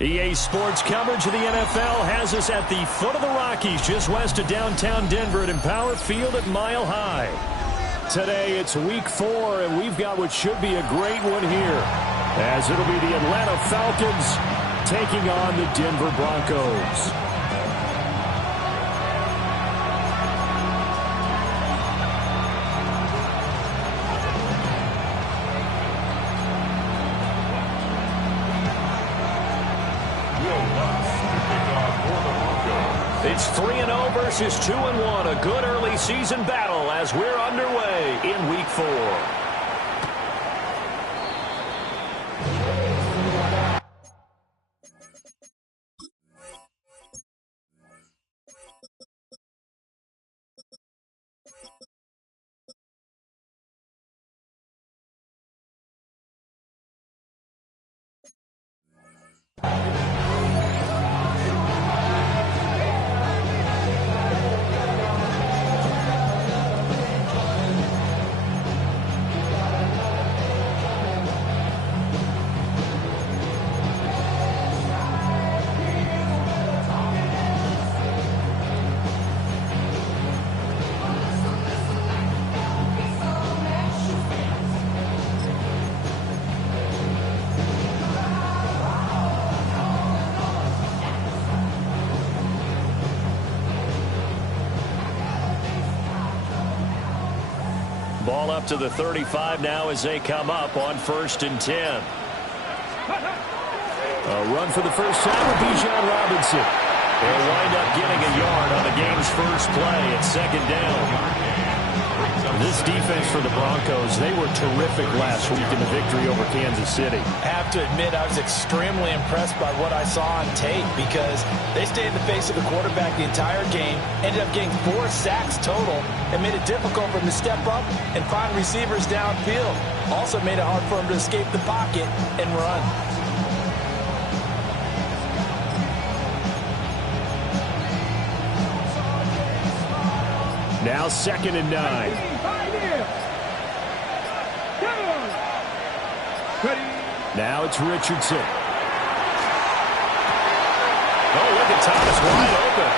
EA Sports coverage of the NFL has us at the foot of the Rockies, just west of downtown Denver at Empower Field at Mile High. Today it's week 4, and we've got what should be a great one here, as it'll be the Atlanta Falcons taking on the Denver Broncos. It's 3-0 versus 2-1, a good early season battle as we're underway in week 4. Ball up to the 35 now as they come up on 1st and 10. A run for the first time with Bijan Robinson. They'll wind up getting a yard on the game's first play at 2nd down. This defense for the Broncos, they were terrific last week in the victory over Kansas City. I have to admit, I was extremely impressed by what I saw on tape because they stayed in the face of the quarterback the entire game, ended up getting 4 sacks total, and made it difficult for him to step up and find receivers downfield. Also made it hard for him to escape the pocket and run. Now 2nd and 9. Now it's Richardson. Oh, look at Thomas wide open.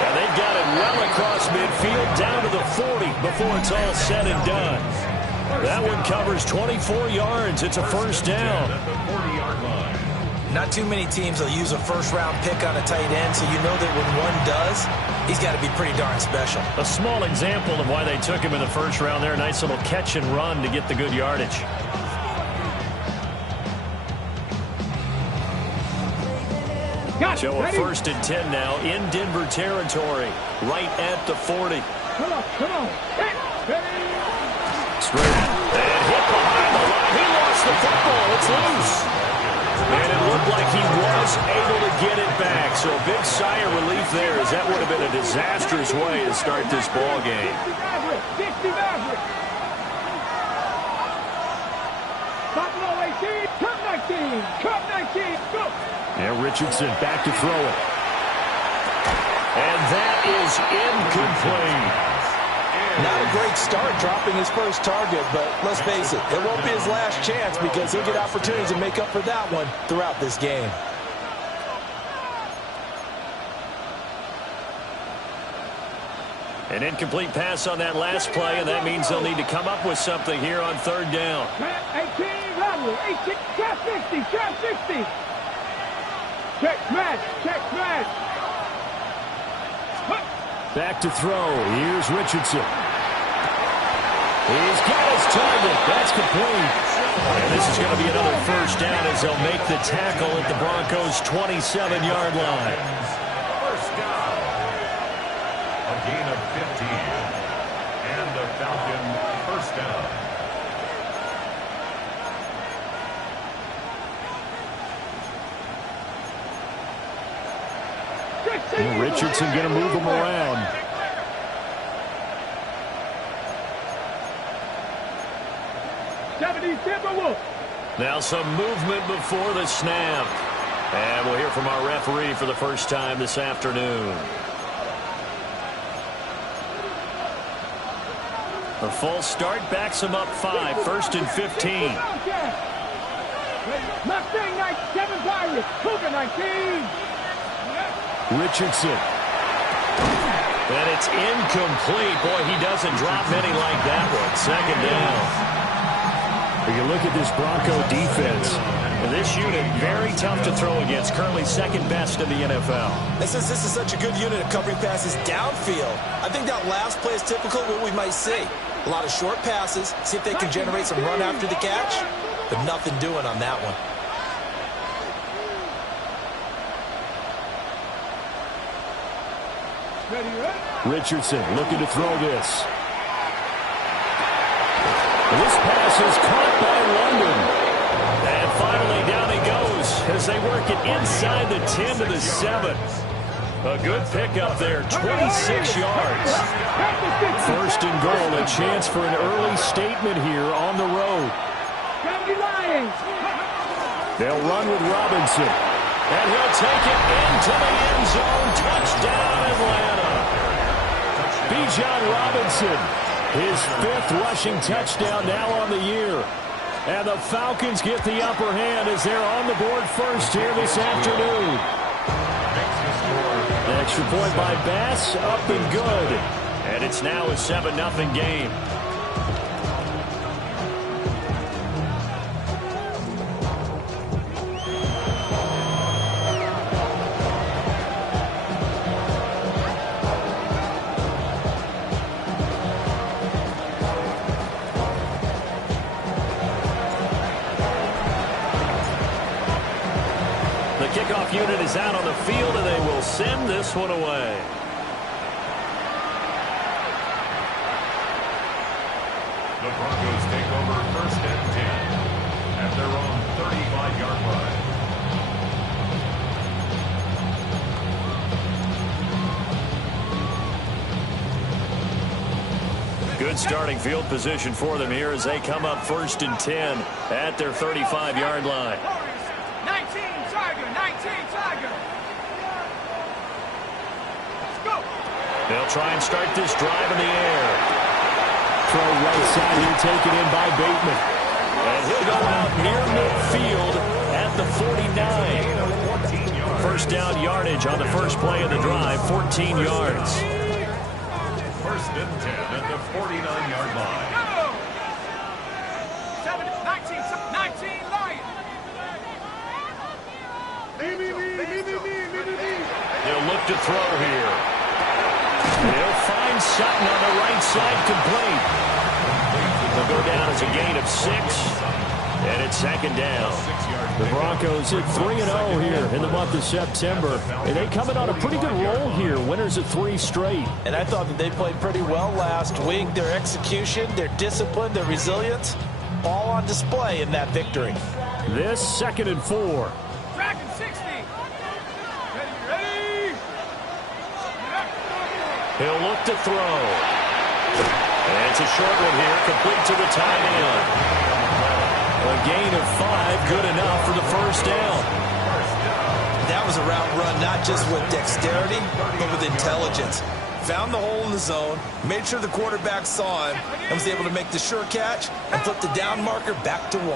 And they got it well across midfield down to the 40 before it's all said and done. That one covers 24 yards. It's a first down. Not too many teams will use a first-round pick on a tight end, so you know that when one does, he's got to be pretty darn special. A small example of why they took him in the first round there. Nice little catch and run to get the good yardage. So a 1st and 10 now in Denver territory, right at the 40. Come on. Straight and hit behind the line. He lost the football. It's loose. And it looked like he was able to get it back. So a big sigh of relief there, as that would have been a disastrous way to start this ball game. 60 Maverick. Buffalo 18, Cup 19, go. Now Richardson back to throw it. And that is incomplete. Not a great start dropping his first target, but let's face it, it won't be his last chance because he'll get opportunities to make up for that one throughout this game. An incomplete pass on that last play, and that means they'll need to come up with something here on 3rd down. 18, level, 18, trap 60. Check smash. Back to throw. Here's Richardson. He's got his target. That's complete. And this is going to be another first down as they'll make the tackle at the Broncos' 27-yard line. First down. A gain of 15. And the Falcon first down. Richardson going to move him around. Now some movement before the snap. And we'll hear from our referee for the first time this afternoon. The full start backs him up 5, 1st and 15. Mustang 97 Pirates, Cougar 19. Richardson. And it's incomplete. Boy, he doesn't drop many like that one. 2nd down. You look at this Bronco defense. This unit, very tough to throw against. Currently 2nd best in the NFL. And since this is such a good unit of covering passes downfield, I think that last play is typical of what we might see. A lot of short passes, see if they can generate some run after the catch, but nothing doing on that one. Richardson looking to throw this. This pass is caught by London. And finally down he goes as they work it inside the 10 to the 7. A good pickup there, 26 yards. 1st and goal, a chance for an early statement here on the road. They'll run with Robinson. And he'll take it into the end zone. Touchdown, Atlanta. Bijan Robinson, his 5th rushing touchdown now on the year. And the Falcons get the upper hand as they're on the board first here this afternoon. An extra point by Bass, up and good. And it's now a 7-0 game. Kickoff unit is out on the field, and they will send this one away. The Broncos take over 1st and 10 at their own 35-yard line. Good starting field position for them here as they come up 1st and 10 at their 35-yard line. 19 Tiger. Let's go. They'll try and start this drive in the air. Throw right side here taken in by Bateman. And he'll go out near midfield at the 49. 1st down yardage on the first play of the drive, 14 yards. 1st and 10 at the 49-yard line. 19 Lions. They'll look to throw here. They'll find Sutton on the right side complete. They'll go down as a gain of 6. And it's 2nd down. The Broncos at 3-0 here in the month of September. And they come in on a pretty good roll here. Winners of 3 straight. And I thought that they played pretty well last week. Their execution, their discipline, their resilience, all on display in that victory. This 2nd and 4. Dragon 60. Ready. He'll look to throw. And it's a short one here, complete to the tight end. A gain of 5, good enough for the 1st down. That was a route run, not just with dexterity, but with intelligence. Found the hole in the zone, made sure the quarterback saw him, and was able to make the sure catch and flip the down marker back to 1.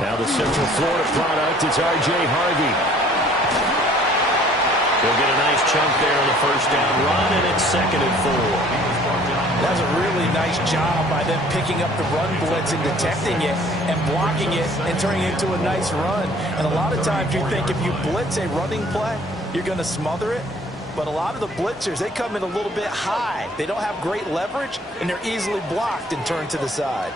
Now the Central Florida product is R.J. Harvey. He'll get a nice chunk there on the 1st down run, and it's 2nd and 4. That's a really nice job by them picking up the run blitz and detecting it and blocking it and turning it into a nice run. And a lot of times you think if you blitz a running play, you're going to smother it. But a lot of the blitzers, they come in a little bit high. They don't have great leverage, and they're easily blocked and turned to the side.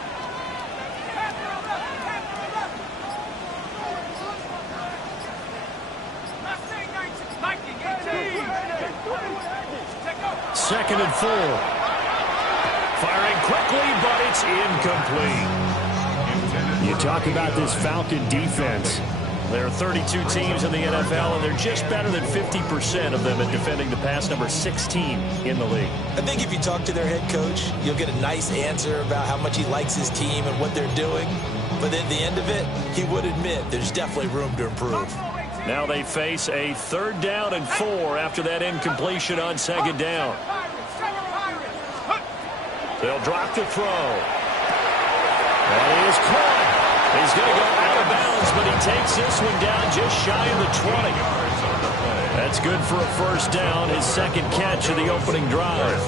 Second and 4. Firing quickly, but it's incomplete. You talk about this Falcon defense. There are 32 teams in the NFL, and they're just better than 50% of them at defending the pass, number 16 in the league. I think if you talk to their head coach, you'll get a nice answer about how much he likes his team and what they're doing. But at the end of it, he would admit there's definitely room to improve. Now they face a 3rd down and 4 after that incompletion on 2nd down. They'll drop the throw. That is caught. He's going to go out of bounds, but he takes this one down just shy of the 20. That's good for a 1st down, his 2nd catch of the opening drive.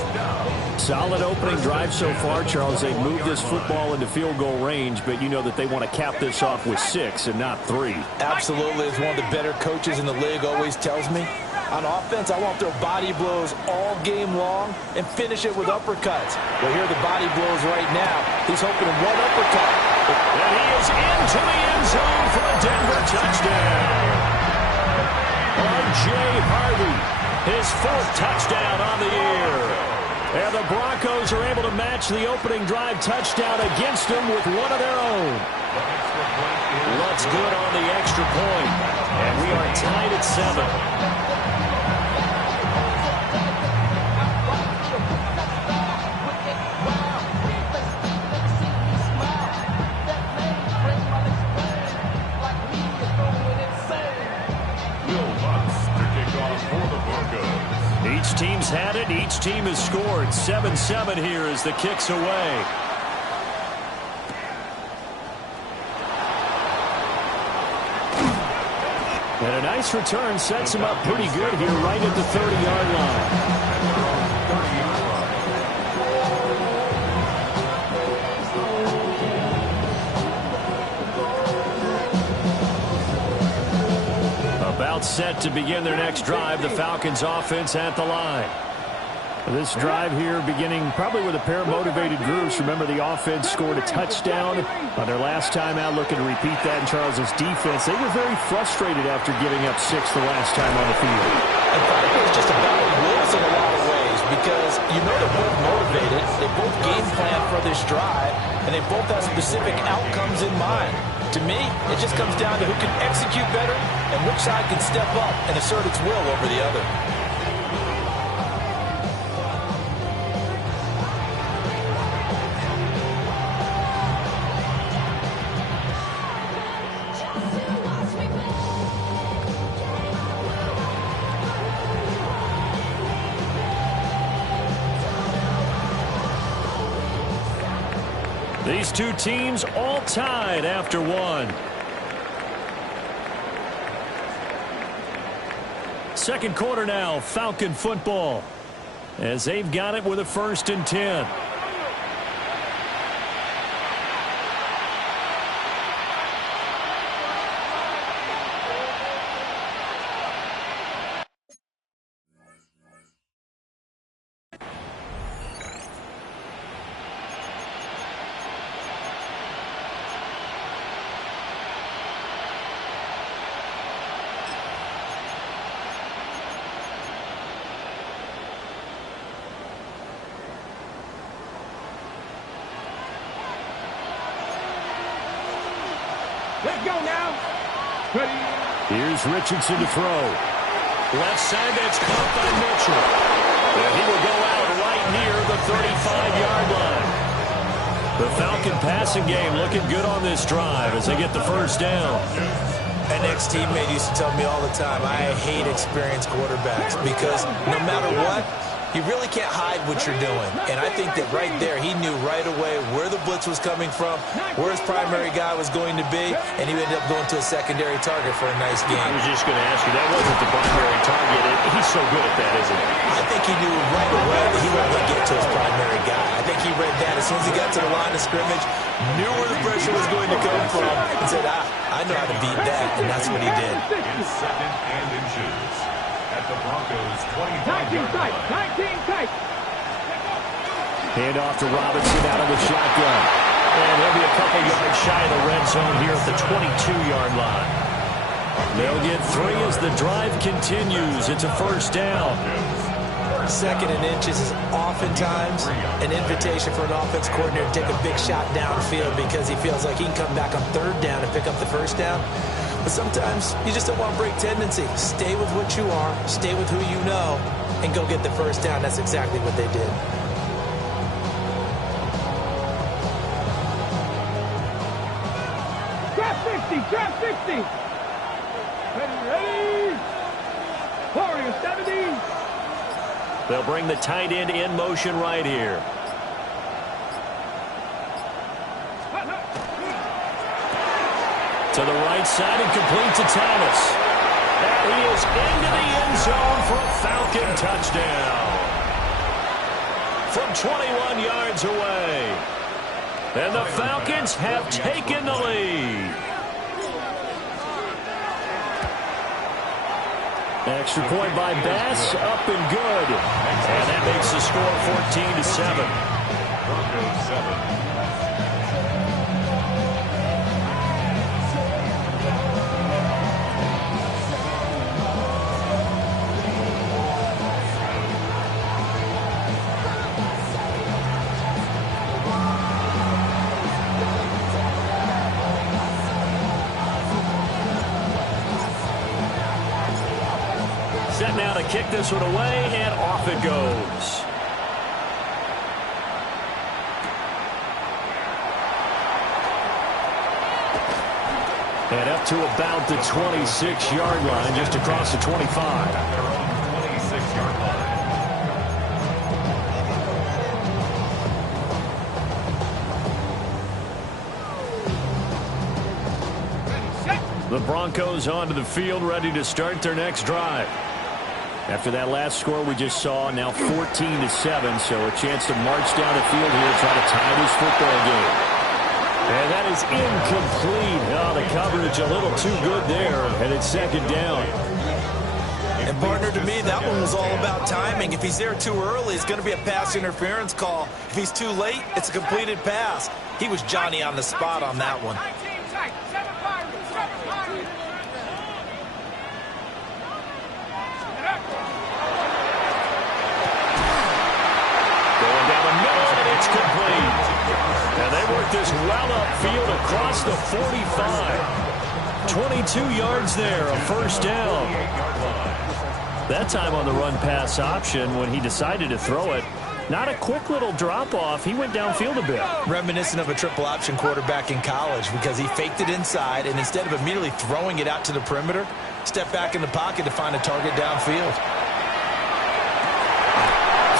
Solid opening drive so far, Charles. They've moved this football into field goal range, but you know that they want to cap this off with 6 and not 3. Absolutely. As one of the better coaches in the league always tells me, on offense, I want to throw body blows all game long and finish it with uppercuts. Well, here are the body blows right now. He's hoping in one uppercut. And he is into the end zone for a Denver touchdown. R.J. Harvey, his 4th touchdown on the year. And the Broncos are able to match the opening drive touchdown against them with one of their own. Looks good on the extra point. And we are tied at 7. Each team's had it. Each team has scored. 7-7 here as the kick's away. And a nice return sets him up pretty good here right at the 30-yard line. About set to begin their next drive. The Falcons offense at the line. This drive here beginning probably with a pair of motivated groups. Remember, the offense scored a touchdown on their last time out, looking to repeat that in Charles's defense. They were very frustrated after giving up 6 the last time on the field. And frankly, it's just a battle of wills in a lot of ways because you know they're both motivated. They both game plan for this drive, and they both have specific outcomes in mind. To me, it just comes down to who can execute better and which side can step up and assert its will over the other. These two teams all tied after 1. Second quarter now, Falcon football, as they've got it with a 1st and 10. Let's go now. Ready. Here's Richardson to throw. Left side, that's caught by Mitchell. And he will go out right near the 35-yard line. The Falcon passing game looking good on this drive as they get the 1st down. An ex-teammate used to tell me all the time, I hate experienced quarterbacks because no matter what, you really can't hide what you're doing. And I think that right there, he knew right away where the blitz was coming from, where his primary guy was going to be, and he ended up going to a secondary target for a nice game. I was just going to ask you, that wasn't the primary target. He's so good at that, isn't he? I think he knew right away that he wasn't going to get to his primary guy. I think he read that as soon as he got to the line of scrimmage, knew where the pressure was going to come from, and said, I know how to beat that, and that's what he did. His 2nd and inches at the Broncos 25-yard line. 19 tight. Hand off to Robinson out of the shotgun. And he'll be a couple yards shy of the red zone here at the 22-yard line. They'll get 3 as the drive continues. It's a 1st down. 2nd and inches is oftentimes an invitation for an offense coordinator to take a big shot downfield because he feels like he can come back on 3rd down and pick up the 1st down. But sometimes you just don't want to break tendency. Stay with what you are, stay with who you know, and go get the 1st down. That's exactly what they did. Trap 60. Trap 60. Ready, ready. They'll bring the tight end in motion right here. To the right side and complete to Thomas. And he is into the end zone for a Falcon touchdown. From 21 yards away. And the Falcons have taken the lead. Extra point by Bass, up and good. And that makes the score 14-7. Broncos 7. Set now to kick this one away, and off it goes. And up to about the 26-yard line, just across the 25. At their own 26-yard line. The Broncos onto the field, ready to start their next drive. After that last score we just saw, now 14-7, so a chance to march down the field here, try to tie this football game. And that is incomplete. Oh, the coverage a little too good there, and it's second down. And partner, to me, that one was all about timing. If he's there too early, it's going to be a pass interference call. If he's too late, it's a completed pass. He was Johnny on the spot on that one. Going down the middle, and it's complete. And they work this well upfield across the 45. 22 yards there, a first down. That time on the run-pass option when he decided to throw it. Not a quick little drop-off. He went downfield a bit. Reminiscent of a triple option quarterback in college because he faked it inside, and instead of immediately throwing it out to the perimeter, stepped back in the pocket to find a target downfield.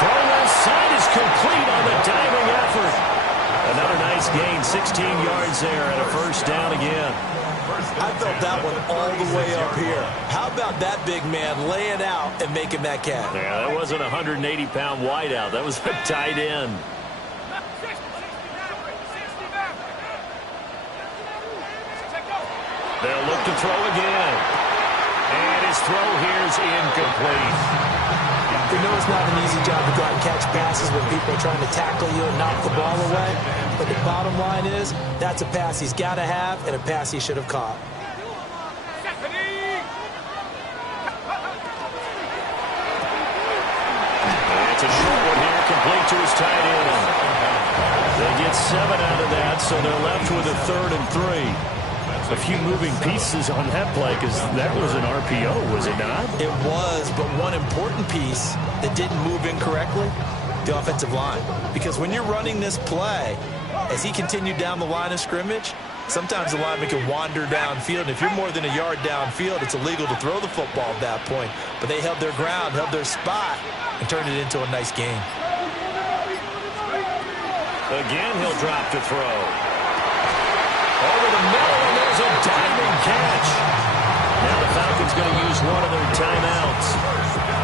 Throw left side is complete on the diving effort. Another nice gain, 16 yards there, and a first down again. I felt that one all the way up here. How about that big man laying out and making that catch? Yeah, that wasn't a 180-pound wideout. That was a tight end. They'll look to throw again. And his throw here is incomplete. We know it's not an easy job to go out and catch passes when people are trying to tackle you and knock the ball away. But the bottom line is, that's a pass he's got to have and a pass he should have caught. It's a short one here, complete to his tight end. They get 7 out of that, so they're left with a 3rd and 3. A few moving pieces on that play because that was an RPO, was it not? It was, but one important piece that didn't move incorrectly, the offensive line. Because when you're running this play, as he continued down the line of scrimmage, sometimes the lineman can wander downfield. And if you're more than a yard downfield, it's illegal to throw the football at that point. But they held their ground, held their spot, and turned it into a nice game. Again, he'll drop to throw. Over the middle, and there's a diving catch. Now the Falcons going to use one of their timeouts.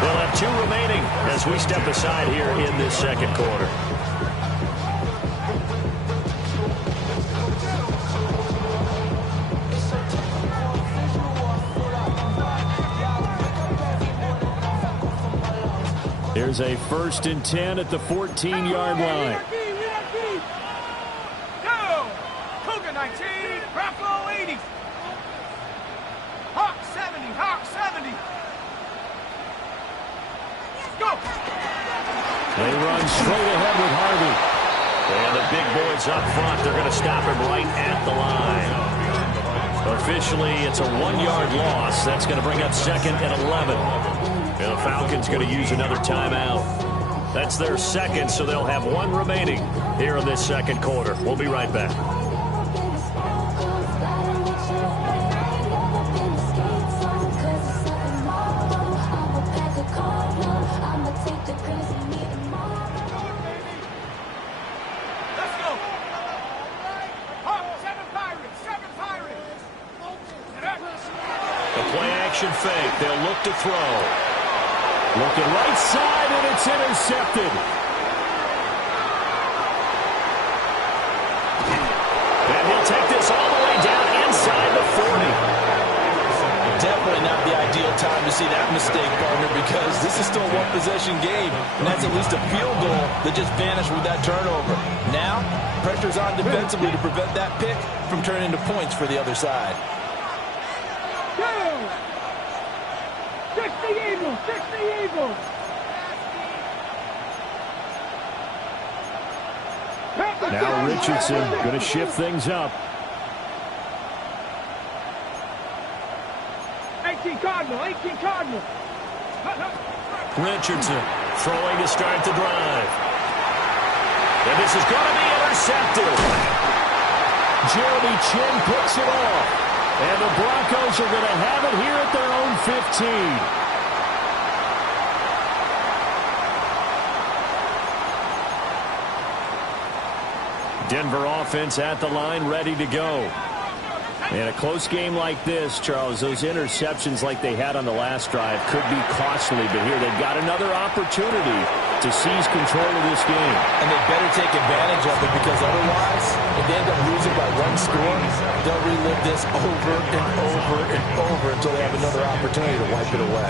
They'll have 2 remaining as we step aside here in this second quarter. Here's a 1st and 10 at the 14-yard line. Cougar 19, Bronco 80. Hawk 70, Hawk 70. Go! They run straight ahead with Harvey. And the big boys up front, they're going to stop him right at the line. Officially, it's a 1-yard loss. That's going to bring up 2nd and 11. And the Falcons going to use another timeout. That's their 2nd, so they'll have 1 remaining here in this second quarter. We'll be right back. I'ma take the crimson. They'll look to throw. Looking right side, and it's intercepted. And he'll take this all the way down inside the 40. Definitely not the ideal time to see that mistake, partner, because this is still a one-possession game, and that's at least a field goal that just vanished with that turnover. Now, pressure's on defensively to prevent that pick from turning into points for the other side. 60 Eagles, 60 Eagles. Now Richardson going to shift things up. 18 Cardinal, 18 Cardinal. Richardson throwing to start the drive. And this is going to be intercepted. Jeremy Chinn puts it off. And the Broncos are going to have it here at their own 15. Denver offense at the line, ready to go. In a close game like this, Charles, those interceptions like they had on the last drive could be costly, but here they've got another opportunity to seize control of this game. And they better take advantage of it, because otherwise, if they end up losing by one score, they'll relive this over and over and over until they have another opportunity to wipe it away.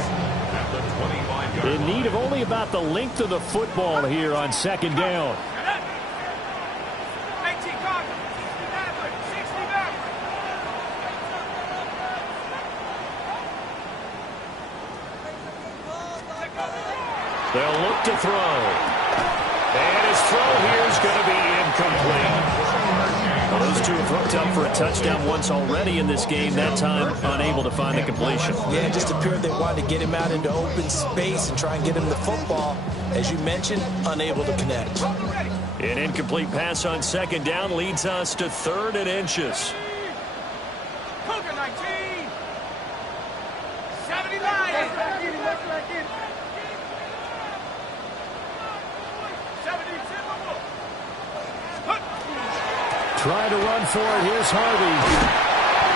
In need of only about the length of the football here on second down. 18 Cardinal, 60 back. They'll look to throw. And his throw here is going to be incomplete. Well, those two have hooked up for a touchdown once already in this game, that time unable to find the completion. Yeah, it just appeared they wanted to get him out into open space and try and get him the football. As you mentioned, unable to connect. An incomplete pass on second down leads us to 3rd and inches. Cougar 19. 70 Lions. 70 Timberwolves. Trying to run for it. Here's Harvey.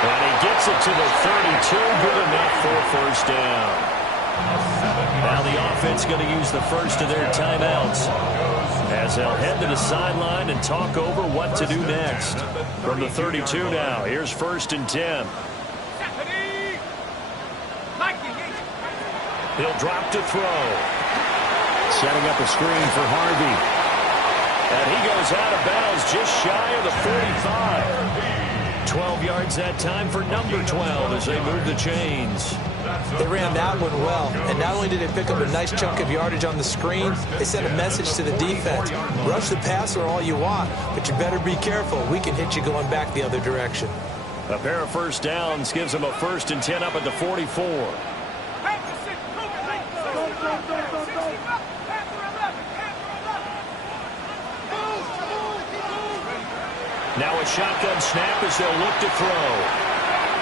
And he gets it to the 32. Good enough for a first down. Now the offense going to use the first of their timeouts as they'll head to the sideline and talk over what to do next. From the 32 now, here's 1st and 10. He'll drop to throw. Setting up a screen for Harvey. And he goes out of bounds just shy of the 45. 12 yards that time for number 12 as they move the chains. They ran that one well, and not only did they pick up a nice chunk of yardage on the screen, they sent a message to the defense. Rush the passer all you want, but you better be careful. We can hit you going back the other direction. A pair of first downs gives them a 1st and 10 up at the 44. Now a shotgun snap as they'll look to throw.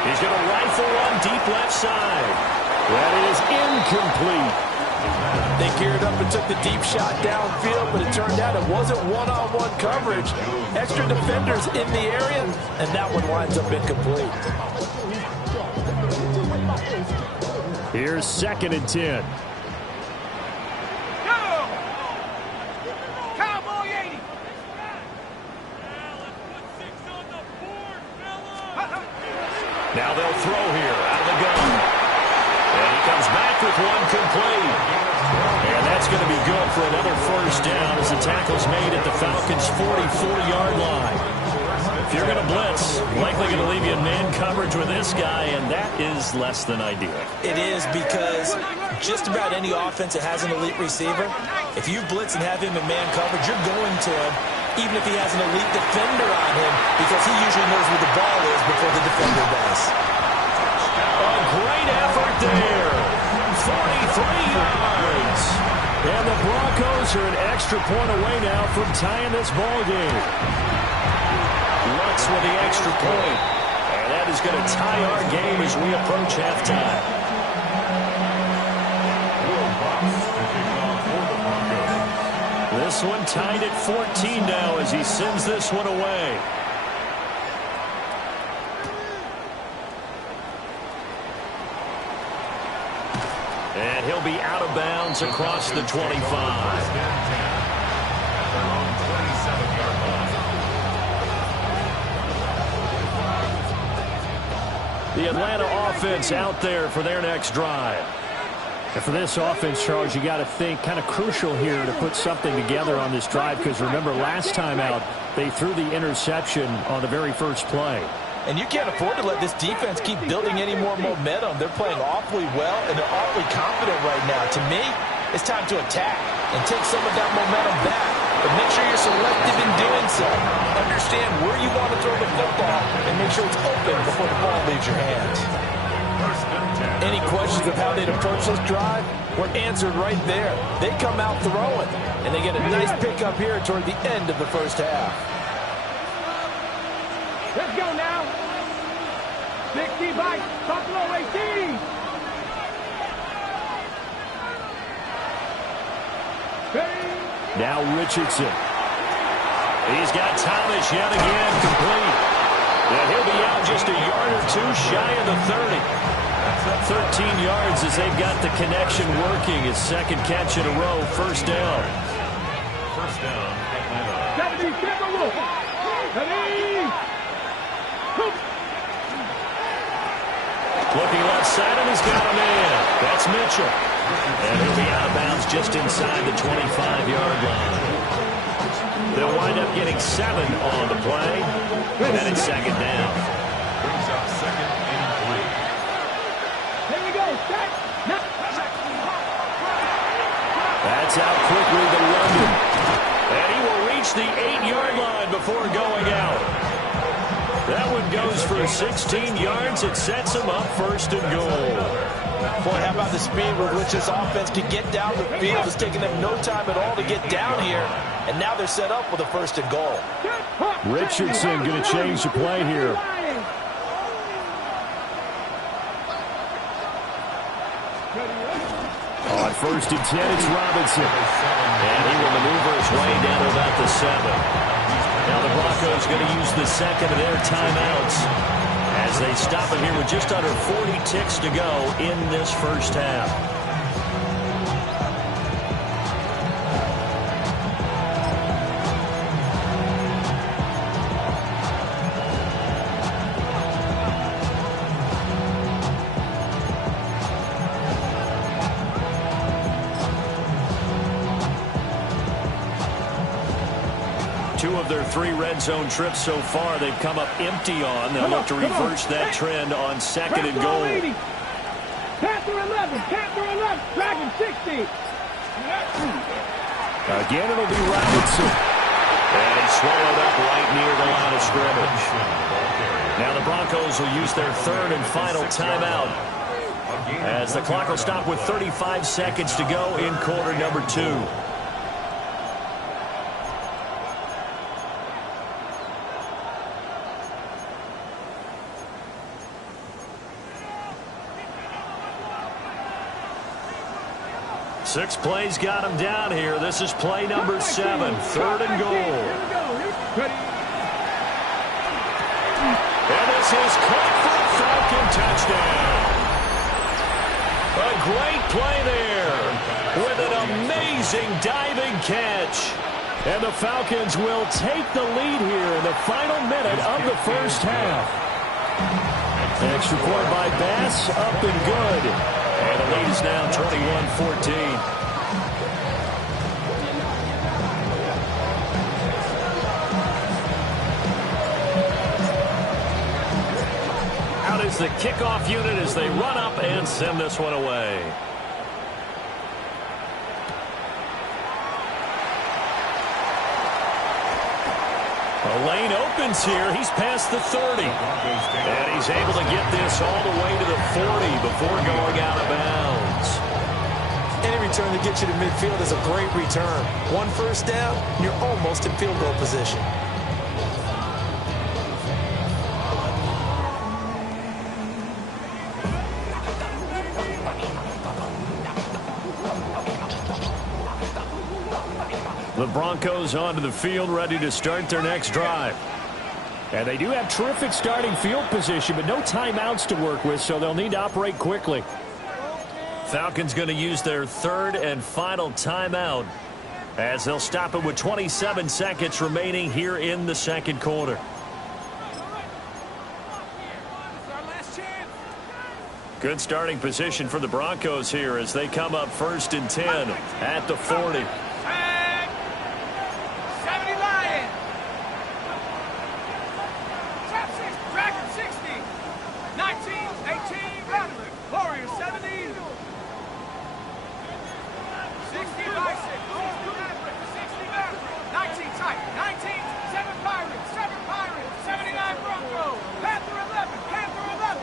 He's going to rifle one deep left side. That is incomplete. They geared up and took the deep shot downfield, but it turned out it wasn't one-on-one coverage. Extra defenders in the area, and that one winds up incomplete. Here's 2nd and 10. Now they'll throw here out of the gun. And he comes back with one complete. And that's going to be good for another first down as the tackle's made at the Falcons' 44-yard line. If you're going to blitz, likely going to leave you in man coverage with this guy, and that is less than ideal. It is, because just about any offense that has an elite receiver, if you blitz and have him in man coverage, you're going to him, even if he has an elite defender on him, because he usually knows where the ball is before the defender does. A great effort there. 43 yards. And the Broncos are an extra point away now from tying this ball game. Lutz with the extra point. And that is going to tie our game as we approach halftime. This one tied at 14 now as he sends this one away. And he'll be out of bounds across the 25. At their own 27-yard line. The Atlanta offense out there for their next drive. And for this offense, Charles, you got to think kind of crucial here to put something together on this drive, because remember last time out they threw the interception on the very first play. And you can't afford to let this defense keep building any more momentum. They're playing awfully well, and they're awfully confident right now. To me, it's time to attack and take some of that momentum back. But make sure you're selective in doing so. Understand where you want to throw the football and make sure it's open before the ball leaves your hands. Any questions of how they'd approach this drive were answered right there. They come out throwing, and they get a nice pickup here toward the end of the first half. Let's go now. 60 by Buffalo 18. Now Richardson. He's got Thomas yet again complete. And he'll be out just a yard or two shy of the 30. 13 yards as they've got the connection working. His second catch in a row, first down. First down, Atlanta. 70, Looking left side, and he's got him in. That's Mitchell. And he'll be out of bounds just inside the 25-yard line. They'll wind up getting 7 on the play. And then it's second down. Brings up second and 3. Here we go. Set. That's out quickly to London. And he will reach the 8-yard line before going out. That one goes for 16 yards. It sets him up first and goal. Boy, how about the speed with which this offense can get down the field? It's taking them no time at all to get down here. And now they're set up with a first and goal. Richardson going to change the play here. On first and 10, it's Robinson. And he will maneuver his way down to about the 7. Now the Broncos going to use the second of their timeouts as they stop it here with just under 40 ticks to go in this first half. Two of their 3 red zone trips so far they've come up empty on. They'll look to reverse that trend on second and goal. Panther 11. Panther 11. Dragon 60. Again, it'll be Robinson. And he's swallowed up right near the line of scrimmage. Now the Broncos will use their third and final timeout as the clock will stop with 35 seconds to go in quarter number 2. Six plays got him down here. This is play number 7, third and goal. And this is caught for a Falcon touchdown. A great play there with an amazing diving catch. And the Falcons will take the lead here in the final minute of the first half. Extra point by Bass, up and good. And the lead is now 21-14. Out is the kickoff unit as they run up and send this one away. A lane opens here. He's past the 30. And he's able to get this all the way to the 40 before going out of bounds. Any return that gets you to midfield is a great return. One first down, you're almost in field goal position. The Broncos onto the field, ready to start their next drive. And they do have terrific starting field position, but no timeouts to work with, so they'll need to operate quickly. Falcons going to use their third and final timeout as they'll stop it with 27 seconds remaining here in the second quarter. Good starting position for the Broncos here as they come up 1st and 10 at the 40. 70 Lions. Trap 6, Dragon 60. 19, 18, Rattler. Warriors 70. 60 Bison. 60 Maverick. 19 Titan. 19, 7 Pirates. 7 Pirates. 79 Broncos. Panther 11. Panther 11.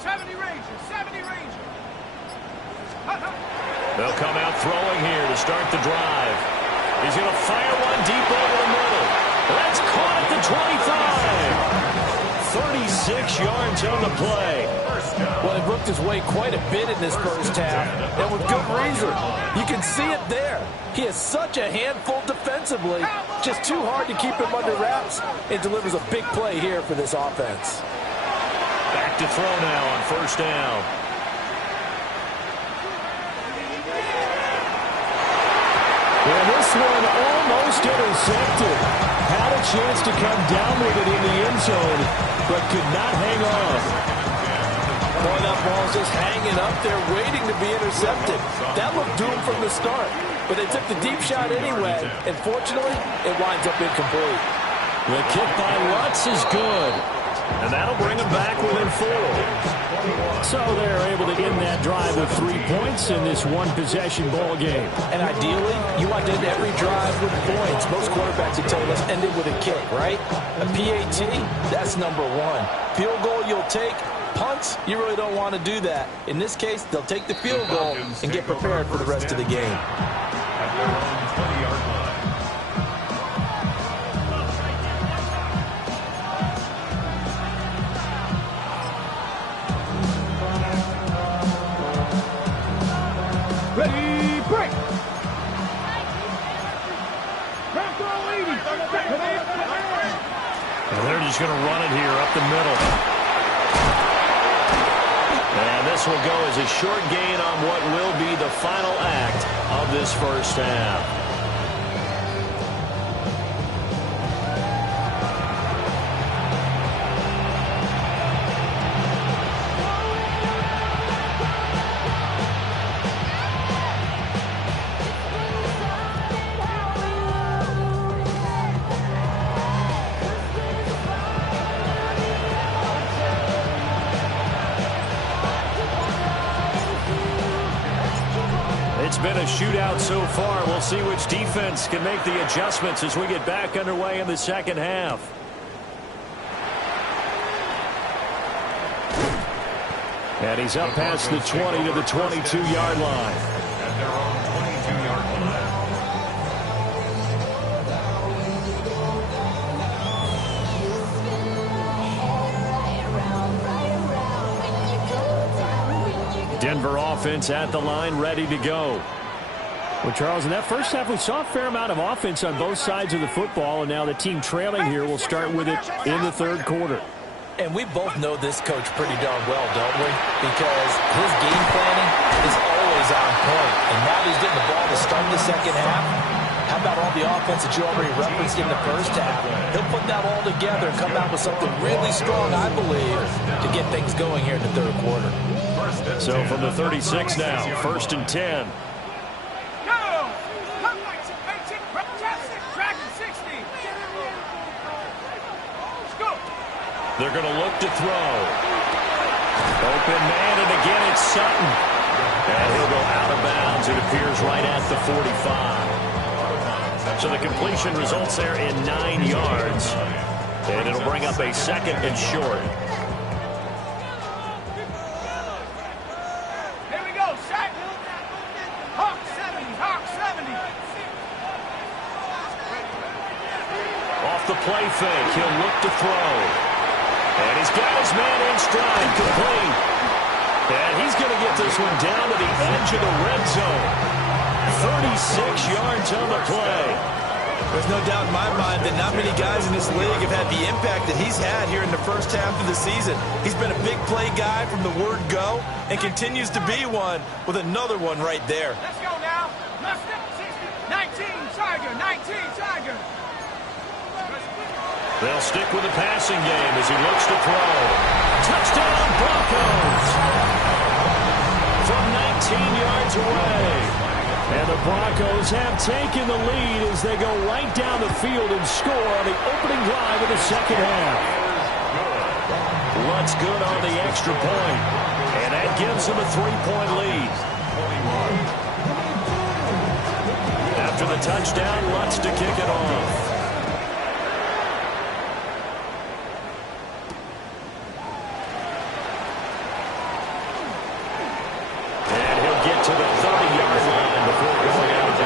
70 Rangers, 70 Rangers. They'll come out throwing here to start the drive. He's going to fire one deep over the middle. That's caught at the 25. 36 yards on the play. Well, he worked his way quite a bit in this first half, and with good reason. You can see it there. He is such a handful defensively, just too hard to keep him under wraps, and delivers a big play here for this offense. Back to throw now on 1st down. And this one almost intercepted. Had a chance to come down with it in the end zone, but could not hang on. Boy, that ball's just hanging up there waiting to be intercepted. That looked doomed from the start, but they took the deep shot anyway, and fortunately, it winds up incomplete. The kick by Lutz is good. And that'll bring them back within 4. So they're able to end that drive with 3 points in this one-possession ball game. And ideally, you want to end every drive with points. Most quarterbacks would tell you, let's end it with a kick, right? A PAT, that's number 1. Field goal you'll take. Punts, you really don't want to do that. In this case, they'll take the field goal and get prepared for the rest of the game. At their own 20-yard line. Ready, break. And they're just going to run it here up the middle. And this will go as a short gain on what will be the final act of this first half. It's been a shootout so far. We'll see which defense can make the adjustments as we get back underway in the second half. And he's up past the 20 to the 22-yard line. At their own 22-yard line. Denver offense at the line, ready to go. Well, Charles, in that first half, we saw a fair amount of offense on both sides of the football, and now the team trailing here will start with it in the third quarter. And we both know this coach pretty darn well, don't we? Because his game planning is always on point. And now he's getting the ball to start the second half. How about all the offense that you already referenced in the first half? He'll put that all together and come out with something really strong, I believe, to get things going here in the third quarter. So from the 36 now, 1st and 10. They're going to look to throw. Open man, and again it's Sutton. And he'll go out of bounds, it appears, right at the 45. So the completion results there in 9 yards. And it'll bring up a 2nd and short. Here we go, Shaq. Hawk 70, Hawk 70. Off the play fake, he'll look to throw. And he's got his man in stride, complete. And he's going to get this one down to the edge of the red zone. 36 yards on the play. There's no doubt in my mind that not many guys in this league have had the impact that he's had here in the first half of the season. He's been a big play guy from the word go and continues to be one with another one right there. Let's go now. Mustard, 60, 19, Tiger, 19, Tiger. They'll stick with the passing game as he looks to throw. Touchdown, Broncos! From 19 yards away. And the Broncos have taken the lead as they go right down the field and score on the opening drive of the second half. Lutz good on the extra point, and that gives them a 3-point lead. After the touchdown, Lutz to kick it off. To the 30-yard line before going out of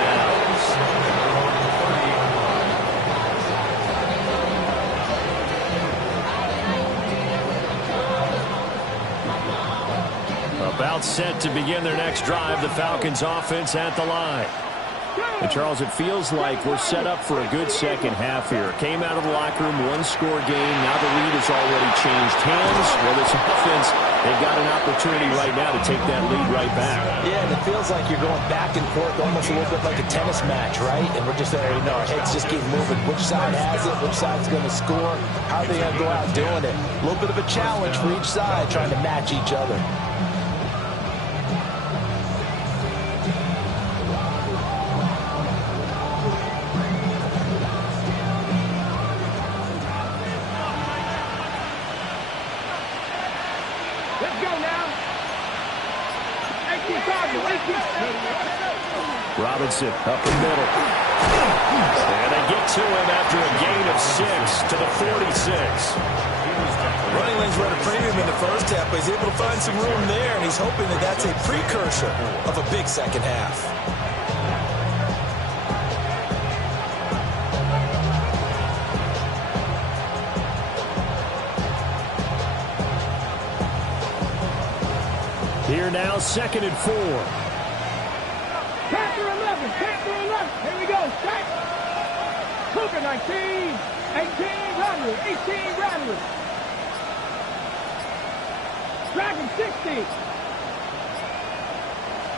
bounds. About set to begin their next drive, the Falcons offense at the line. And Charles, it feels like we're set up for a good second half here. Came out of the locker room, one-score game. Now the lead has already changed hands. Well, this offense, they've got an opportunity right now to take that lead right back. Yeah, and it feels like you're going back and forth almost a little bit like a tennis match, right? And we're just there, our heads just keep moving. Which side has it? Which side's going to score? How are they going to go out doing it? A little bit of a challenge for each side trying to match each other. Robinson up the middle. And they get to him after a gain of 6 to the 46. Running lanes were at a premium in the first half, but he's able to find some room there, and he's hoping that that's a precursor of a big second half. Here now, 2nd and 4. Panther 11, Panther 11. Here we go. Strike. Cougar 19, 18, Rodwood, 18, Rodwood. Dragon 60.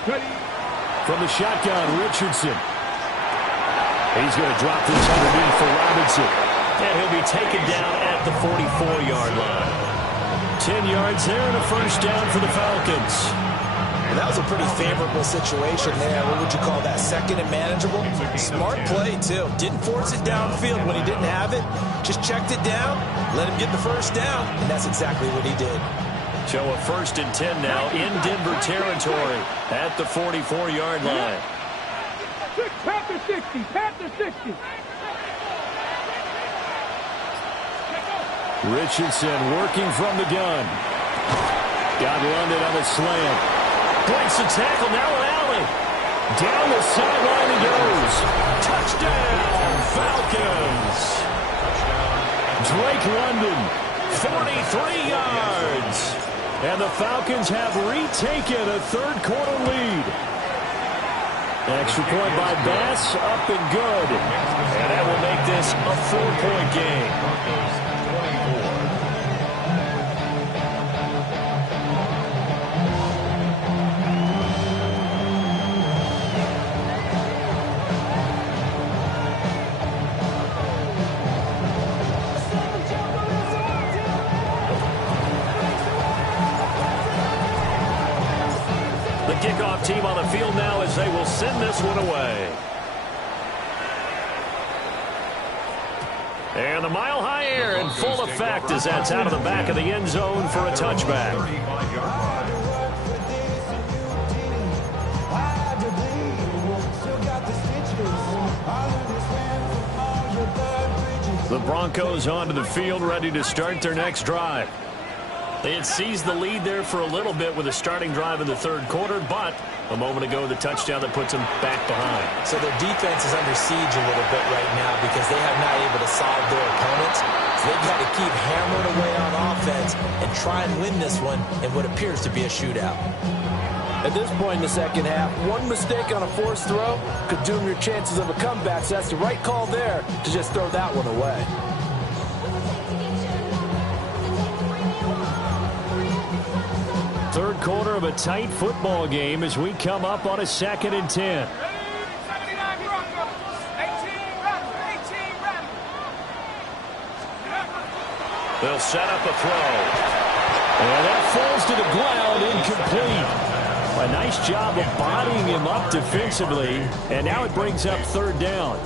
Ready. From the shotgun, Richardson. He's going to drop this underneath for Robinson. And he'll be taken down at the 44-yard line. 10 yards there and a first down for the Falcons. And that was a pretty favorable situation there. What would you call that? Second and manageable? Smart play, too. Didn't force it downfield when he didn't have it. Just checked it down, let him get the first down, and that's exactly what he did. So a 1st and 10 now in Denver territory at the 44-yard line. Panther 60, Panther 60. Richardson working from the gun. Got London on the slant. Breaks the tackle, now an alley. Down the sideline he goes. Touchdown, Falcons. Drake London, 43 yards. And the Falcons have retaken a third-quarter lead. Extra point by Bass, up and good. And that will make this a 4-point game. Kickoff team on the field now as they will send this one away. And the mile-high air in full effect as that's out of the back of the end zone for a touchback. The Broncos onto the field ready to start their next drive. They had seized the lead there for a little bit with a starting drive in the third quarter, but a moment ago, the touchdown that puts them back behind. So their defense is under siege a little bit right now because they have not able to solve their opponents. So they've got to keep hammering away on offense and try and win this one in what appears to be a shootout. At this point in the second half, one mistake on a forced throw could doom your chances of a comeback, so that's the right call there to just throw that one away. Third quarter of a tight football game as we come up on a 2nd and 10. They'll set up a throw. And that falls to the ground, incomplete. A nice job of bodying him up defensively, and now it brings up 3rd down.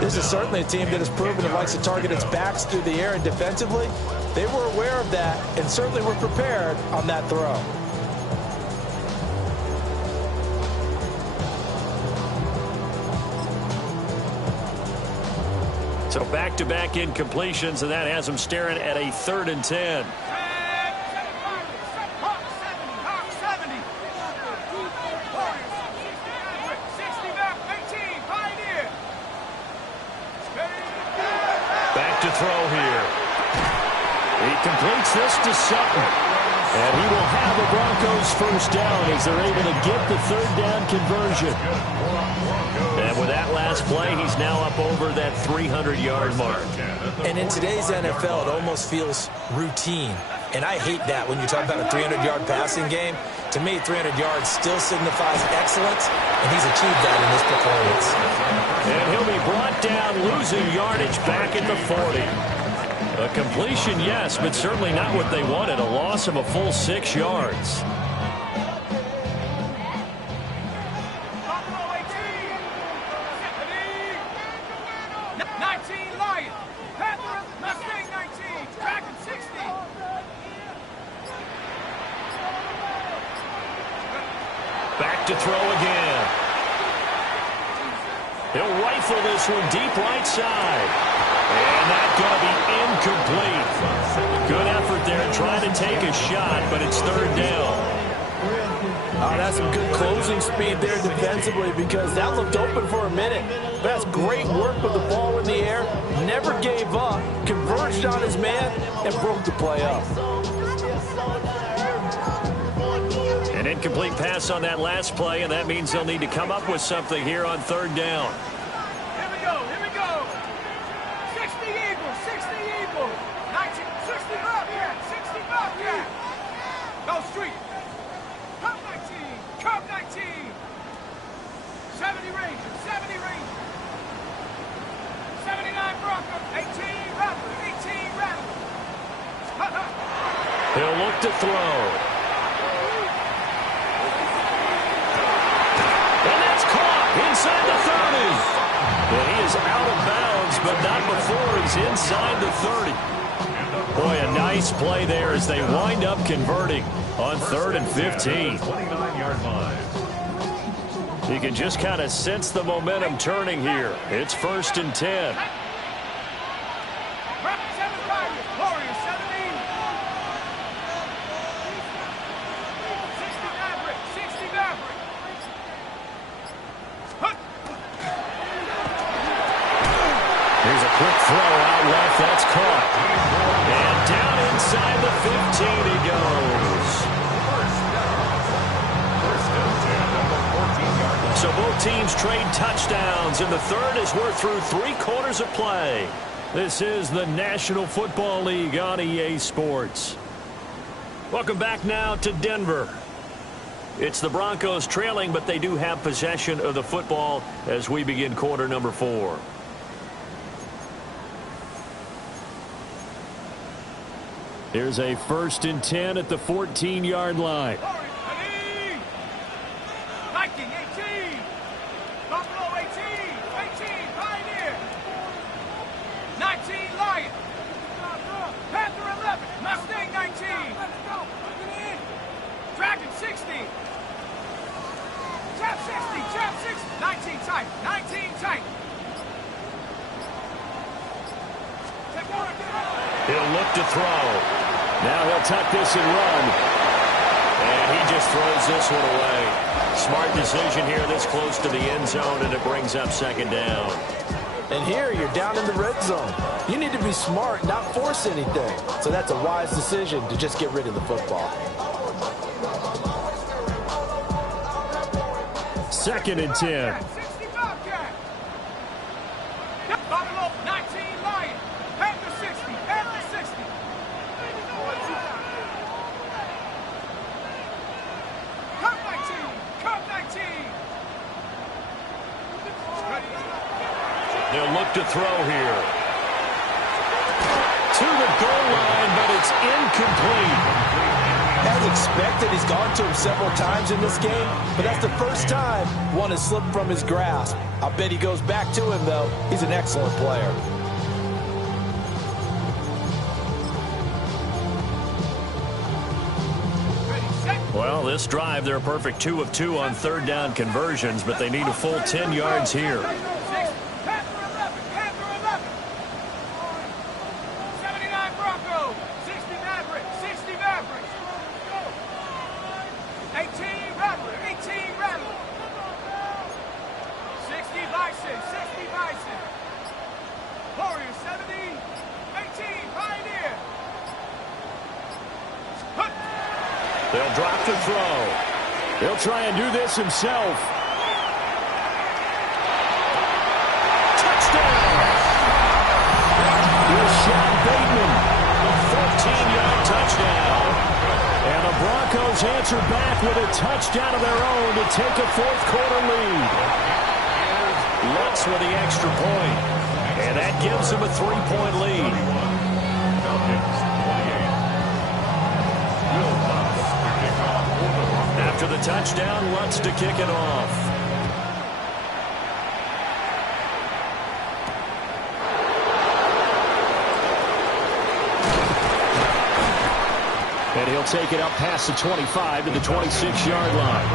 This is certainly a team that has proven it likes to target its backs through the air and defensively. They were aware of that and certainly were prepared on that throw. So back-to-back incompletions, and that has them staring at a 3rd and 10. Back to throw here. He completes this to Sutton. And he will have the Broncos first down as they're able to get the 3rd down conversion. And with that last play, he's now up over that 300-yard mark. And in today's NFL, it almost feels routine. And I hate that when you talk about a 300-yard passing game. To me, 300 yards still signifies excellence, and he's achieved that in this performance. And he'll be brought down, losing yardage back at the 40. A completion, yes, but certainly not what they wanted. A loss of a full 6 yards. Back to throw again. He'll rifle this one deep right side. And that's going to be incomplete. Good effort there trying to take a shot, but it's 3rd down. Oh, that's some good closing speed there defensively because that looked open for a minute. That's great work with the ball in the air. Never gave up, converged on his man, and broke the play up. An incomplete pass on that last play, and that means they'll need to come up with something here on 3rd down. Here we go, here we go. 60 Eagles, 60 Eagles. 19, 60 Bobcat, 60 Bobcat. Go street. Cup 19, Cup 19. 70 Rangers, 70 Rangers. 79 Broncos, 18 Rattlers, 18 Rattlers. He'll look to throw. Inside the 30. Well, he is out of bounds, but not before he's inside the 30. Boy, a nice play there as they wind up converting on 3rd and 15. 29-yard line. You can just kind of sense the momentum turning here. It's 1st and 10. Quick throw out left. That's caught. And down inside the 15 he goes. So both teams trade touchdowns, and the third as we're through 3 quarters of play. This is the National Football League on EA Sports. Welcome back now to Denver. It's the Broncos trailing, but they do have possession of the football as we begin quarter number 4. Here's a 1st and 10 at the 14-yard line. Viking 18. Buffalo 18. 18. Pioneer. 19. Lion. Panther 11. Mustang 19. Dragon 60. Jab 60. Jab 60. 19 tight. 19 tight. He'll look to throw. Now he'll tuck this and run. And he just throws this one away. Smart decision here this close to the end zone, and it brings up 2nd down. And here you're down in the red zone. You need to be smart, not force anything. So that's a wise decision to just get rid of the football. 2nd and 10. 60 Bobcat. Buffalo 19 Lion. Panther 60. Panther 60. Cup 19. Cup 19. They'll look to throw here. To the goal line, but it's incomplete. As expected, he's gone to him several times in this game, but that's the first time one has slipped from his grasp. I bet he goes back to him, though. He's an excellent player. Well, this drive, they're a perfect 2 of 2 on 3rd down conversions, but they need a full 10 yards here. Panther 11. Panther 11. 79 Broncos. 60 Mavericks. 60 Mavericks. 18 Rattler. 18 Rattler. 60 Bison. 60 Bison. Warriors 70. 18 Pioneer. They'll drop to throw. He'll try and do this himself. Touchdown! Rashad Bateman, a 14-yard touchdown. And the Broncos answer back with a touchdown of their own to take a 4th quarter lead. Lutz with the extra point. And that gives them a 3-point lead. After the touchdown, Lutz to kick it off. And he'll take it up past the 25 to the 26-yard line.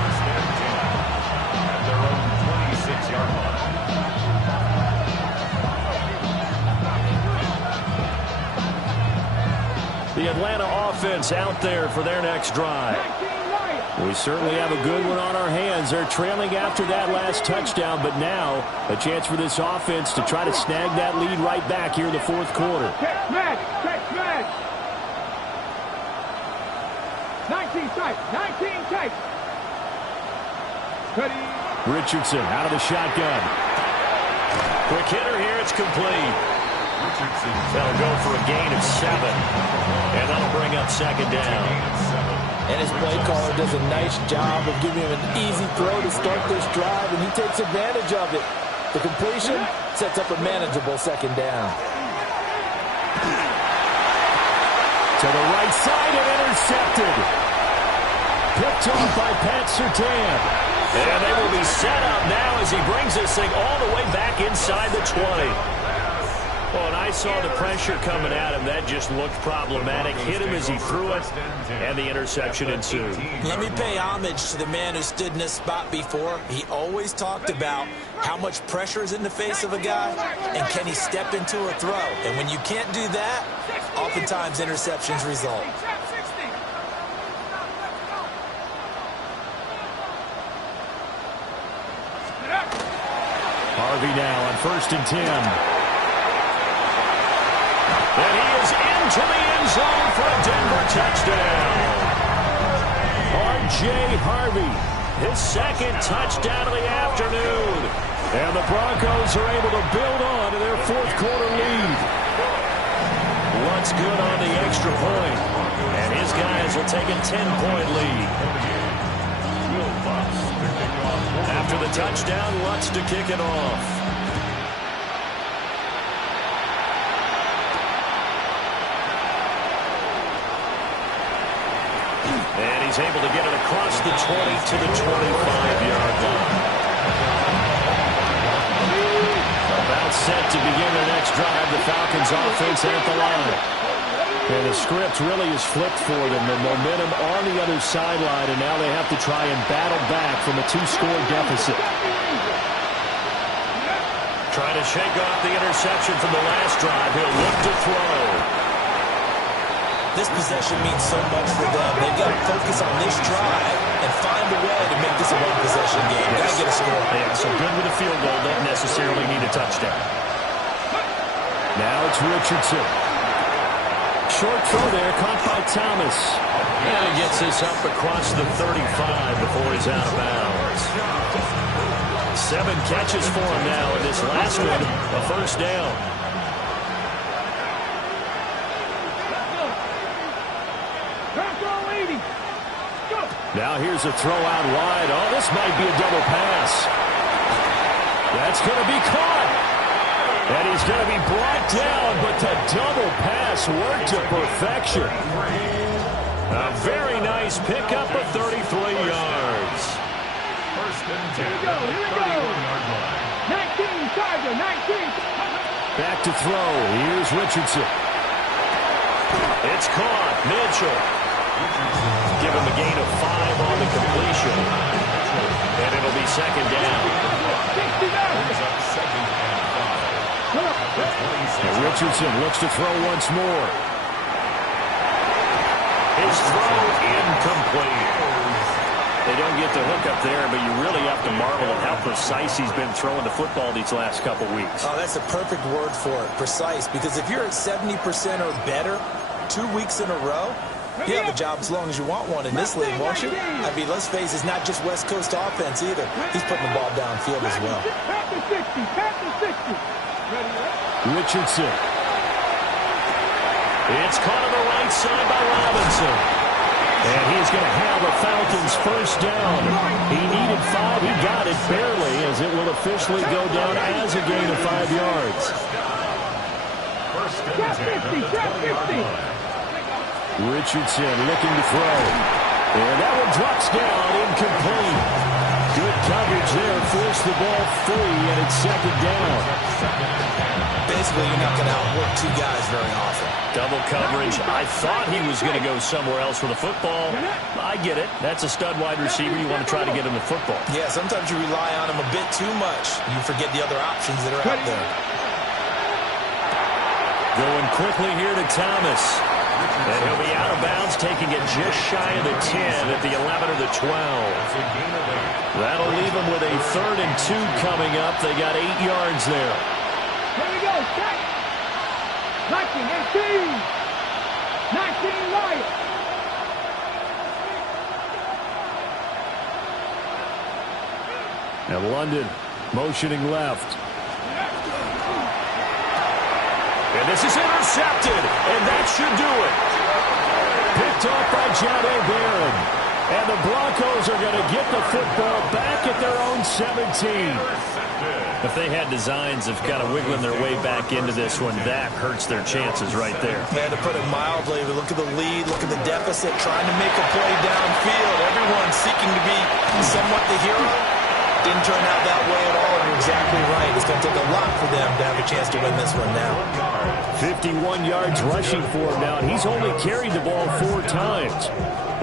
At their own 26-yard line. The Atlanta offense out there for their next drive. We certainly have a good one on our hands. They're trailing after that last touchdown, but now a chance for this offense to try to snag that lead right back here in the 4th quarter. Catch match. Catch match. 19 type. 19 type. Ready. Richardson out of the shotgun. Quick hitter here. It's complete. That'll go for a gain of 7. And that'll bring up 2nd down. And his play caller does a nice job of giving him an easy throw to start this drive, and he takes advantage of it. The completion sets up a manageable 2nd down. To the right side and intercepted. Picked off by Pat Surtain. And they will be set up now as he brings this thing all the way back inside the 20. Well, and I saw the pressure coming at him. That just looked problematic. Hit him as he threw it, and the interception ensued. Let me pay homage to the man who stood in this spot before. He always talked about how much pressure is in the face of a guy, and can he step into a throw. And when you can't do that, oftentimes interceptions result. Harvey now on 1st and 10. And he is into the end zone for a Denver touchdown. R.J. Harvey, his 2nd touchdown of the afternoon. And the Broncos are able to build on to their 4th quarter lead. Lutz good on the extra point. And his guys will take a 10-point lead. After the touchdown, Lutz to kick it off. And he's able to get it across the 20 to the 25-yard line. About set to begin their next drive. The Falcons offense at the line. And the script really is flipped for them. The momentum on the other sideline, and now they have to try and battle back from a 2-score deficit. Trying to shake off the interception from the last drive. He'll look to throw. This possession means so much for them. They've got to focus on this drive and find a way to make this a one-possession game. Got to get a score. Yeah, so good with a field goal. Don't necessarily need a touchdown. Now it's Richardson. Short throw there, caught by Thomas. And he gets this up across the 35 before he's out of bounds. 7 catches for him now, and this last one, a first down. Now here's a throw out wide. Oh, this might be a double pass. That's going to be caught. And he's going to be brought down, but the double pass worked to perfection. A very nice pickup of 33 yards. First and 10. Here we go. 31-yard line. 19, Tiger, 19. Back to throw. Here's Richardson. It's caught. Mitchell. Give him a gain of 5 on the completion. And it'll be second down. Brings up second and 5. And Richardson looks to throw once more. His throw incomplete. They don't get the hook up there, but you really have to marvel at how precise he's been throwing the football these last couple weeks. Oh, that's a perfect word for it, precise, because if you're at 70% or better 2 weeks in a row, you have a job as long as you want one in this league, won't you? I mean, let's face it, it's not just West Coast offense either. He's putting the ball downfield as well. Richardson. It's caught on the right side by Robinson. And he's going to have the Falcons first down. He needed 5. He got it barely, as it will officially go down as a gain of 5 yards. First and 10 at the 20-yard line. Richardson looking to throw. And that one drops down, incomplete. Good coverage there, forced the ball free, and it's second down. Basically, you're not going to outwork 2 guys very often. Double coverage. I thought he was going to go somewhere else with the football. I get it. That's a stud wide receiver. You want to try to get him the football. Yeah, sometimes you rely on him a bit too much. You forget the other options that are out there. Going quickly here to Thomas. And he'll be out of bounds, taking it just shy of the 10 at the 11 or the 12. That'll leave them with a 3rd and 2 coming up. They got 8 yards there. Here we go, check. 19, 18. 19, right. And London motioning left. And this is intercepted, and that should do it. Picked off by Jahdae Barron. And the Broncos are going to get the football back at their own 17. If they had designs of kind of wiggling their way back into this one, that hurts their chances right there. Man, to put it mildly, but look at the lead, look at the deficit, trying to make a play downfield. Everyone seeking to be somewhat the hero. Didn't turn out that way at all, and you're exactly right. It's going to take a lot for them to have a chance to win this one now. 51 yards rushing for him now, and he's only carried the ball 4 times.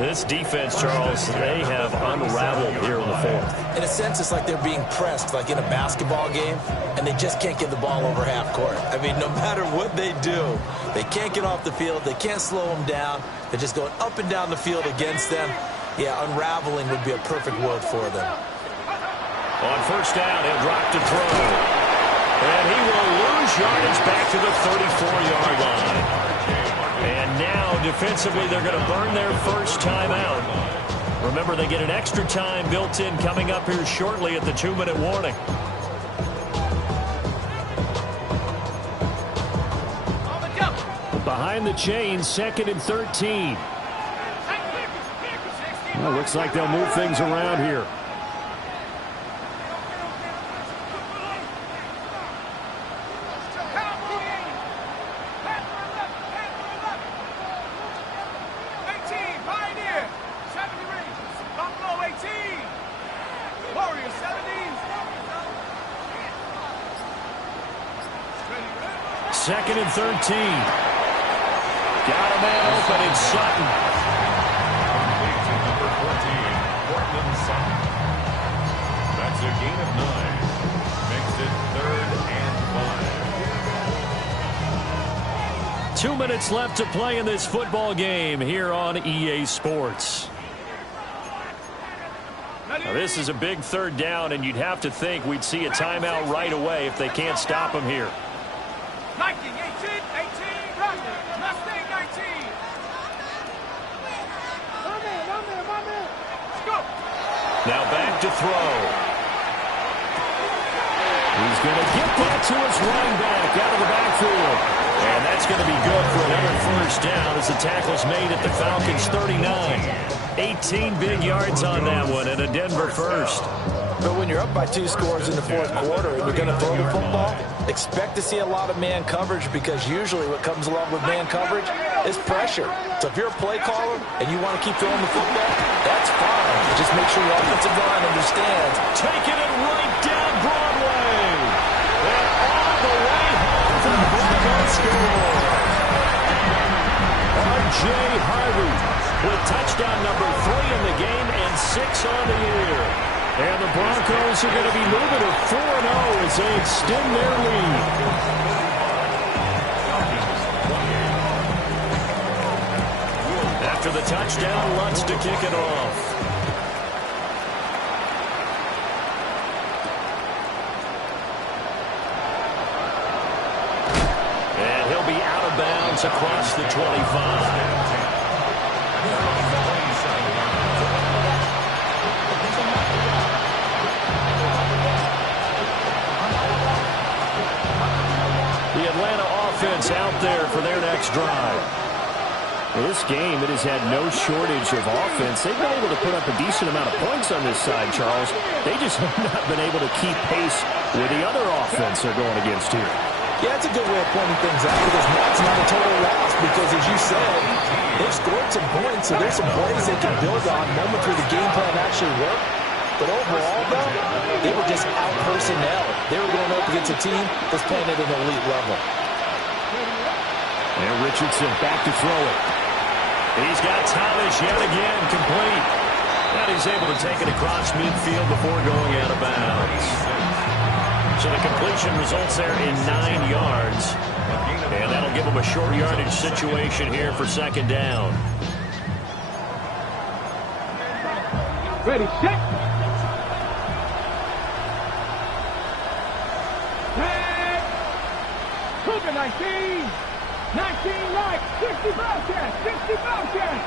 This defense, Charles, they have unraveled here in the 4th. In a sense, it's like they're being pressed, like in a basketball game, and they just can't get the ball over half court. I mean, no matter what they do, they can't get off the field. They can't slow them down. They're just going up and down the field against them. Yeah, unraveling would be a perfect word for them. On first down, he'll drop to throw. And he will lose yardage back to the 34-yard line. And now, defensively, they're going to burn their first time out. Remember, they get an extra time built in coming up here shortly at the 2-minute warning. Behind the chains, 2nd and 13. Well, looks like they'll move things around here. Second and 13. Got a man open in Sutton. Complete to number 14, Courtland Sutton. That's a gain of 9. Makes it 3rd and 5. 2 minutes left to play in this football game here on EA Sports. Now, this is a big 3rd down, and you'd have to think we'd see a timeout right away if they can't stop him here. 19, 18, 18, Mustang 19. My man. Let's go. Now back to throw. going to get that to his running back out of the backfield. And that's going to be good for another first down as the tackle's made at the Falcons' 39. 18 big yards on that one and a Denver first. But when you're up by 2 scores in the fourth quarter and you're going to throw the football, expect to see a lot of man coverage because usually what comes along with man coverage is pressure. So if you're a play caller and you want to keep throwing the football, that's fine. Just make sure your offensive line understands. Taking it right down Broadway. And all the way home for the Broncos score. R.J. Harvey with touchdown number 3 in the game and 6 on the year. And the Broncos are going to be moving to 4-0 as they extend their lead. After the touchdown, Lutz to kick it off. And he'll be out of bounds across the 25. Out there for their next drive. Well, this game, it has had no shortage of offense. They've been able to put up a decent amount of points on this side, Charles. They just have not been able to keep pace with the other offense they're going against here. Yeah, that's a good way of pointing things out because now it's not a total loss because, as you said, they've scored some points, so there's some plays they can build on, moments where the game plan actually worked. But overall, though, they were just out personnel. They were going up against a team that's playing at an elite level. And Richardson back to throw it. He's got Thomas yet again complete. And he's able to take it across midfield before going out of bounds. So the completion results there in 9 yards. And that'll give him a short yardage situation here for second down. Ready, set. Cougar 19. 19 right, 60 Bobcats, 60 Bobcats,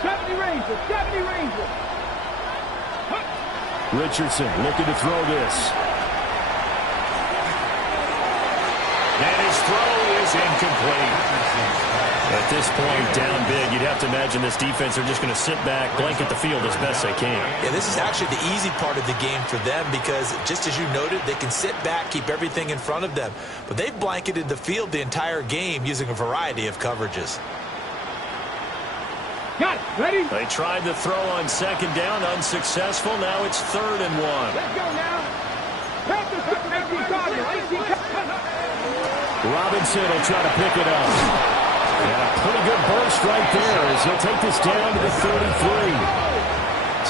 70 Rangers, 70 Rangers. Richardson looking to throw this. And his throw is incomplete. At this point, down big, you'd have to imagine this defense are just going to sit back, blanket the field as best they can. Yeah, this is actually the easy part of the game for them because, just as you noted, they can sit back, keep everything in front of them. But they've blanketed the field the entire game using a variety of coverages. Got it. Ready? They tried to throw on second down, unsuccessful. Now it's 3rd and 1. Let's go now. Robinson will try to pick it up. And a pretty good burst right there as he'll take this down to the 33.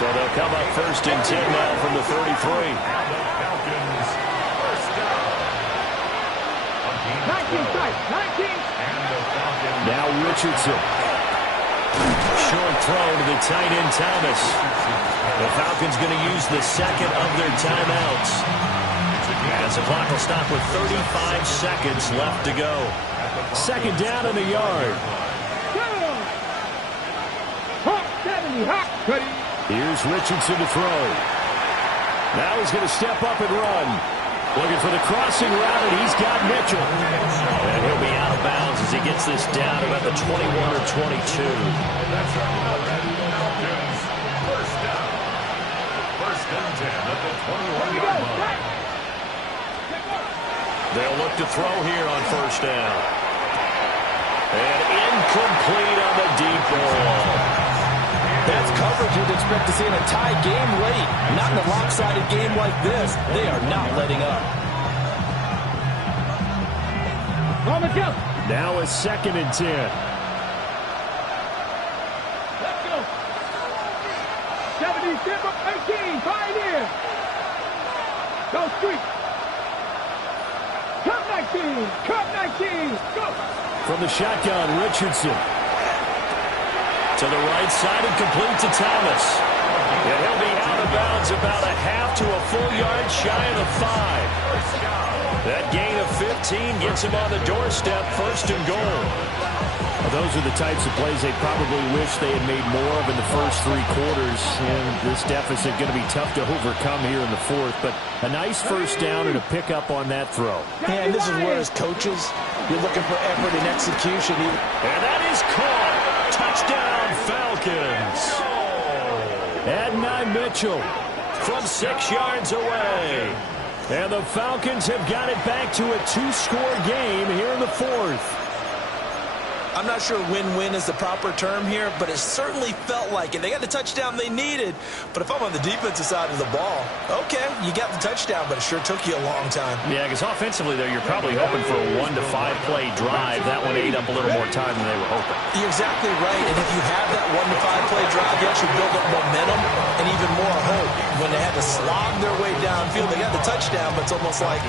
So they'll come up 1st and 10 now from the 33. 19 sight, 19. Now Richardson. Short throw to the tight end Thomas. The Falcons going to use the second of their timeouts. As the clock will stop with 35 seconds left to go. Second down in the yard. Here's Richardson to throw. Now he's going to step up and run. Looking for the crossing route, and he's got Mitchell. And he'll be out of bounds as he gets this down about the 21 or 22. That's Falcons. First down. 1st and 10 at the 21-yard line. They'll look to throw here on 1st down. And incomplete on the deep ball. That's coverage you'd expect to see in a tie game late. Not in a lopsided game like this. They are not letting up. Now a 2nd and 10. Let's go. 70, 18, Pioneer. Go street. Cup 19, Cup 19, go. From the shotgun, Richardson. To the right side and complete to Thomas. And he'll be out of bounds about a half to a full yard shy of the 5. That gain of 15 17 gets him on the doorstep, 1st and goal. Well, those are the types of plays they probably wish they had made more of in the first 3 quarters. And this deficit going to be tough to overcome here in the 4th. But a nice first down and a pickup on that throw. Yeah, and this is where as coaches, you're looking for effort and execution. And that is caught. Touchdown, Falcons. Adonai Mitchell from 6 yards away. And the Falcons have got it back to a 2-score game here in the 4th. I'm not sure win-win is the proper term here, but it certainly felt like it. They got the touchdown they needed, but if I'm on the defensive side of the ball, okay, you got the touchdown, but it sure took you a long time. Yeah, because offensively there, you're probably hoping for a 1 to 5 play drive. That one ate up a little more time than they were hoping. You're exactly right, and if you have that 1 to 5 play drive, you actually build up momentum and even more hope. When they had to slog their way downfield, they got the touchdown, but it's almost like,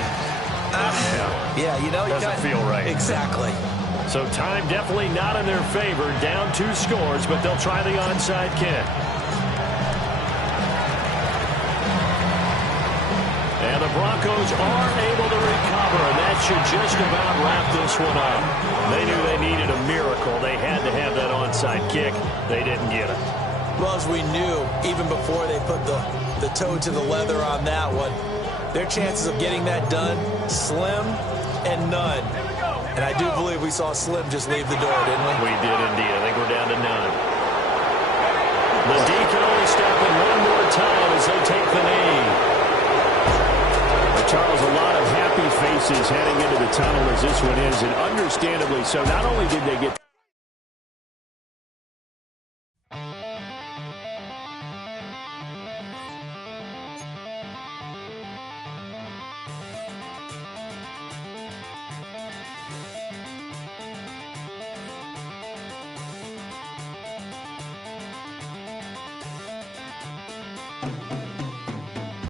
yeah, you know, doesn't feel right. Exactly. So time definitely not in their favor. Down 2 scores, but they'll try the onside kick. And the Broncos are able to recover, and that should just about wrap this one up. They knew they needed a miracle. They had to have that onside kick. They didn't get it. Well, as we knew, even before they put the toe to the leather on that one, their chances of getting that done, slim and none. And I do believe we saw Slim just leave the door, didn't we? We did indeed. I think we're down to none. The D can only stop it one more time as they take the knee. Charles, a lot of happy faces heading into the tunnel as this one is, and understandably so. Not only did they get